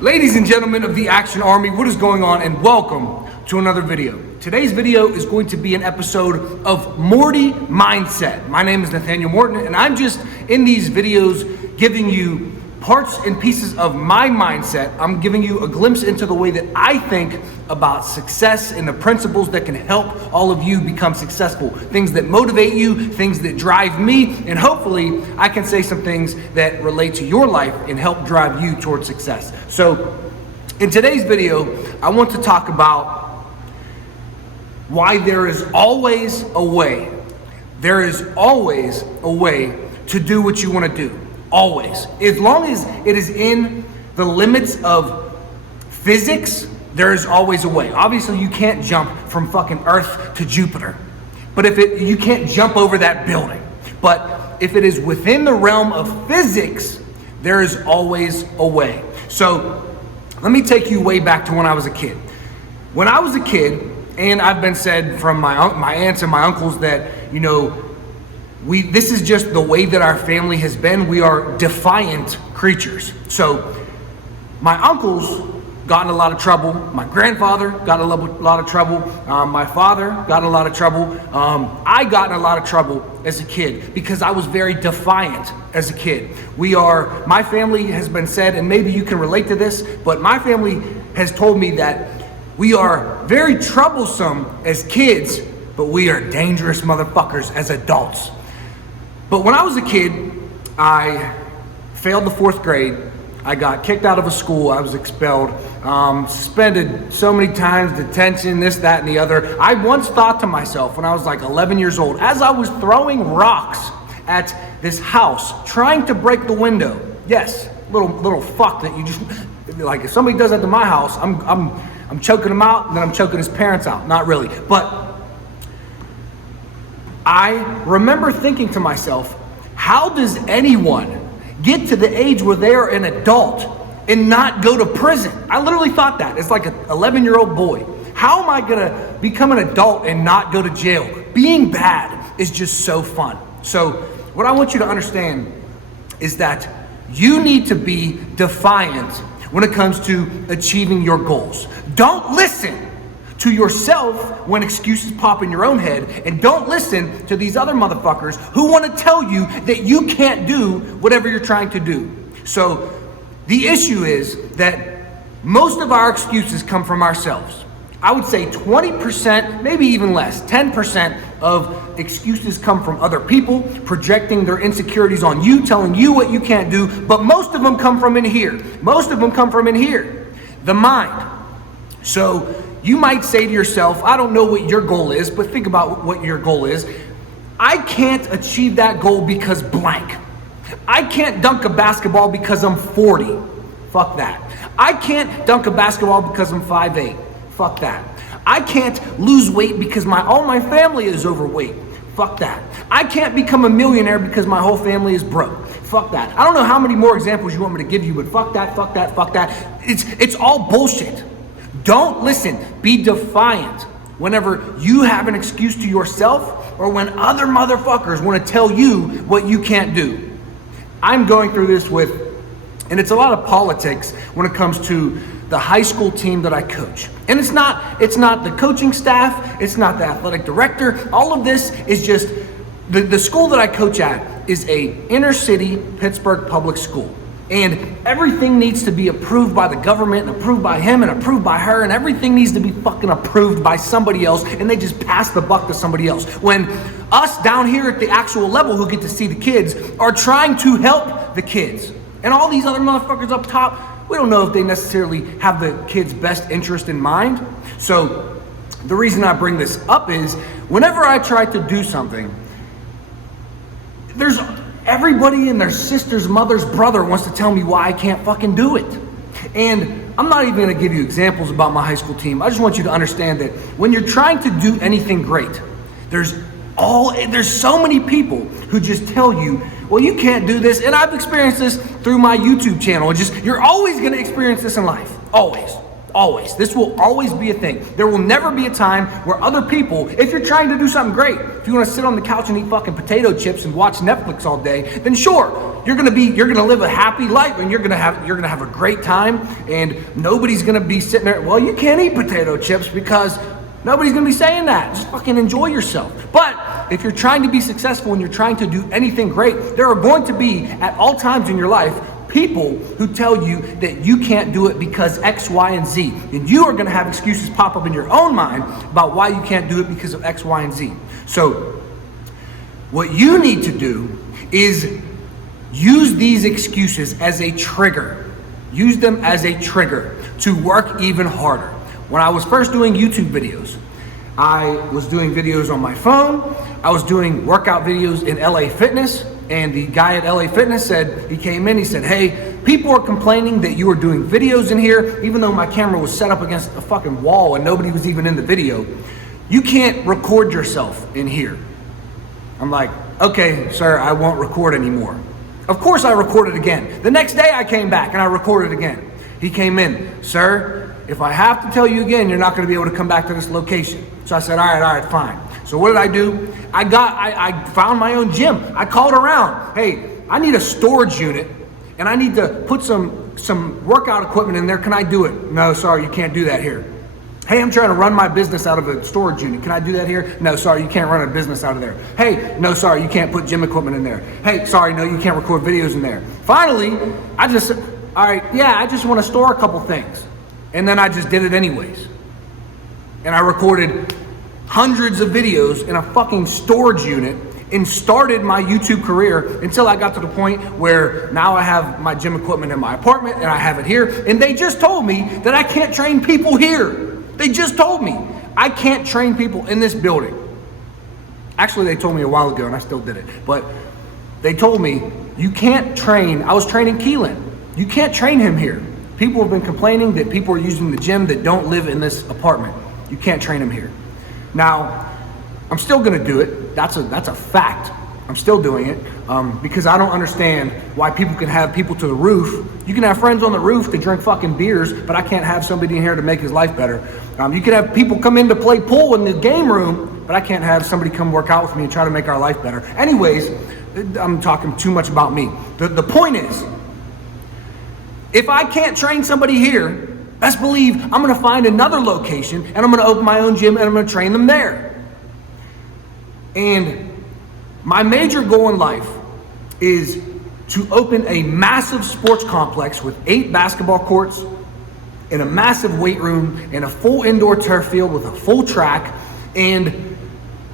Ladies and gentlemen of the Action Army, what is going on, and welcome to another video. Today's video is going to be an episode of Morty Mindset. My name is Nathanael Morton, and I'm just in these videos giving you parts and pieces of my mindset. I'm giving you a glimpse into the way that I think about success and the principles that can help all of you become successful. Things that motivate you, things that drive me, and hopefully I can say some things that relate to your life and help drive you towards success. So in today's video, I want to talk about why there is always a way. There is always a way to do what you want to do. Always. As long as it is in the limits of physics, there is always a way. Obviously, you can't jump from fucking Earth to Jupiter. But you can't jump over that building. But if it is within the realm of physics, there is always a way. So let me take you way back to when I was a kid. When I was a kid, and I've been said from my aunts and my uncles that, you know, this is just the way that our family has been. We are defiant creatures. So my uncles got in a lot of trouble. My grandfather got in a lot of trouble. My father got in a lot of trouble. I got in a lot of trouble as a kid because I was very defiant as a kid. My family has been said, and maybe you can relate to this, but my family has told me that we are very troublesome as kids, but we are dangerous motherfuckers as adults. But when I was a kid, I failed the 4th grade. I got kicked out of a school. I was expelled, suspended so many times, detention, this, that, and the other. I once thought to myself when I was like 11 years old, as I was throwing rocks at this house, trying to break the window. Yes, little fuck that you just, like if somebody does that to my house, I'm choking him out, and then I'm choking his parents out. Not really, but I remember thinking to myself, how does anyone get to the age where they are an adult and not go to prison? I literally thought that. It's like an 11-year-old boy. How am I gonna become an adult and not go to jail? Being bad is just so fun. So what I want you to understand is that you need to be defiant when it comes to achieving your goals. Don't listen to yourself when excuses pop in your own head, and don't listen to these other motherfuckers who want to tell you that you can't do whatever you're trying to do. So the issue is that most of our excuses come from ourselves. I would say 20%, maybe even less, 10% of excuses come from other people, projecting their insecurities on you, telling you what you can't do, but most of them come from in here. Most of them come from in here, the mind. So you might say to yourself, I don't know what your goal is, but think about what your goal is. I can't achieve that goal because blank. I can't dunk a basketball because I'm 40. Fuck that. I can't dunk a basketball because I'm 5'8". Fuck that. I can't lose weight because all my family is overweight. Fuck that. I can't become a millionaire because my whole family is broke. Fuck that. I don't know how many more examples you want me to give you, but fuck that, fuck that, fuck that. It's all bullshit. Don't listen. Be defiant whenever you have an excuse to yourself or when other motherfuckers want to tell you what you can't do. I'm going through this and it's a lot of politics when it comes to the high school team that I coach. And it's not the coaching staff, it's not the athletic director. All of this is just, the school that I coach at is a inner city Pittsburgh public school. And everything needs to be approved by the government and approved by him and approved by her, and everything needs to be fucking approved by somebody else, and they just pass the buck to somebody else. When us down here at the actual level who get to see the kids are trying to help the kids. And all these other motherfuckers up top, we don't know if they necessarily have the kids' best interest in mind. So the reason I bring this up is whenever I try to do something, there's everybody and their sister's mother's brother wants to tell me why I can't fucking do it. And I'm not even gonna give you examples about my high school team. I just want you to understand that when you're trying to do anything great, there's so many people who just tell you, well, you can't do this. And I've experienced this through my YouTube channel. You're always gonna experience this in life. Always. Always. This will always be a thing. There will never be a time where other people, if you're trying to do something great, if you want to sit on the couch and eat fucking potato chips and watch Netflix all day, then sure, you're gonna live a happy life and you're gonna have a great time, and nobody's gonna be sitting there, well, you can't eat potato chips because nobody's gonna be saying that. Just fucking enjoy yourself. But if you're trying to be successful and you're trying to do anything great, there are going to be, at all times in your life, people who tell you that you can't do it because X, Y, and Z. And you are gonna have excuses pop up in your own mind about why you can't do it because of X, Y, and Z. So what you need to do is use these excuses as a trigger. Use them as a trigger to work even harder. When I was first doing YouTube videos, I was doing videos on my phone. I was doing workout videos in LA Fitness, and the guy at LA Fitness said, he came in, he said, hey, people are complaining that you are doing videos in here, even though my camera was set up against a fucking wall and nobody was even in the video. You can't record yourself in here. I'm like, okay, sir, I won't record anymore. Of course I recorded again. The next day I came back and I recorded again. He came in, sir, if I have to tell you again, you're not gonna be able to come back to this location. So I said, all right, fine. So what did I do? I found my own gym. I called around. Hey, I need a storage unit and I need to put some workout equipment in there. Can I do it? No, sorry, you can't do that here. Hey, I'm trying to run my business out of a storage unit. Can I do that here? No, sorry, you can't run a business out of there. Hey, no, sorry, you can't put gym equipment in there. Hey, sorry, no, you can't record videos in there. Finally, I just want to store a couple things. And then I just did it anyways. And I recorded hundreds of videos in a fucking storage unit and started my YouTube career until I got to the point where now I have my gym equipment in my apartment and I have it here. And they just told me that I can't train people here. They just told me I can't train people in this building. Actually, they told me a while ago and I still did it. But they told me, you can't train. I was training Keelan. You can't train him here. People have been complaining that people are using the gym that don't live in this apartment. You can't train him here. Now, I'm still gonna do it. That's a fact. I'm still doing it because I don't understand why people can have people to the roof. You can have friends on the roof to drink fucking beers, but I can't have somebody in here to make his life better. You can have people come in to play pool in the game room, but I can't have somebody come work out with me and try to make our life better. Anyways, I'm talking too much about me. The point is, if I can't train somebody here, best believe I'm gonna find another location and I'm gonna open my own gym and I'm gonna train them there. And my major goal in life is to open a massive sports complex with 8 basketball courts and a massive weight room and a full indoor turf field with a full track, and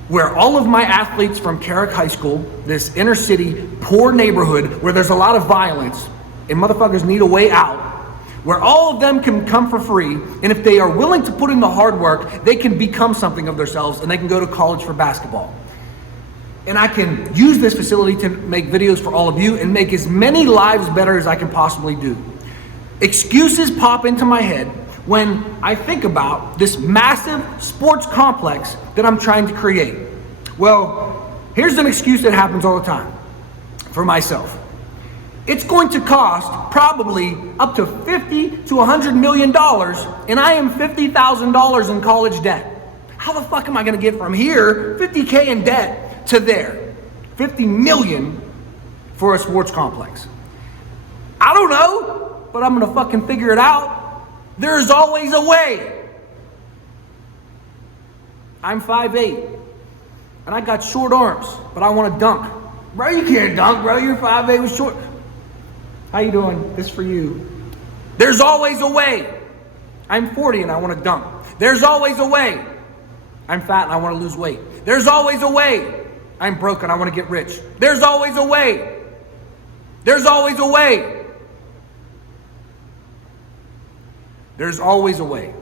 where all of my athletes from Carrick High School, this inner city, poor neighborhood where there's a lot of violence and motherfuckers need a way out, where all of them can come for free, and if they are willing to put in the hard work, they can become something of themselves and they can go to college for basketball. And I can use this facility to make videos for all of you and make as many lives better as I can possibly do. Excuses pop into my head when I think about this massive sports complex that I'm trying to create. Well, here's an excuse that happens all the time for myself. It's going to cost probably up to $50 to $100 million, and I am $50,000 in college debt. How the fuck am I gonna get from here, 50K in debt, to there? 50 million for a sports complex. I don't know, but I'm gonna fucking figure it out. There's always a way. I'm 5'8", and I got short arms, but I wanna dunk. Bro, you can't dunk, bro, you're 5'8" with short. How you doing? This for you. There's always a way. I'm 40 and I want to dunk. There's always a way. I'm fat and I want to lose weight. There's always a way. I'm broke and I want to get rich. There's always a way. There's always a way. There's always a way.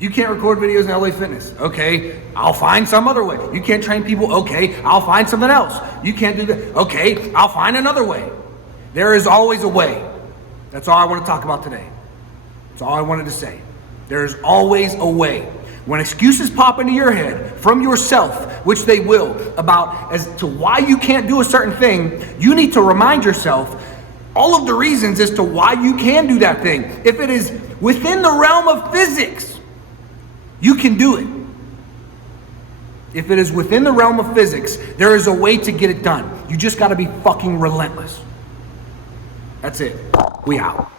You can't record videos in LA Fitness. Okay, I'll find some other way. You can't train people. Okay, I'll find something else. You can't do that. Okay, I'll find another way. There is always a way. That's all I want to talk about today. That's all I wanted to say. There is always a way. When excuses pop into your head from yourself, which they will, about as to why you can't do a certain thing, you need to remind yourself, all of the reasons as to why you can do that thing. If it is within the realm of physics, you can do it. If it is within the realm of physics, there is a way to get it done. You just got to be fucking relentless. That's it. We out.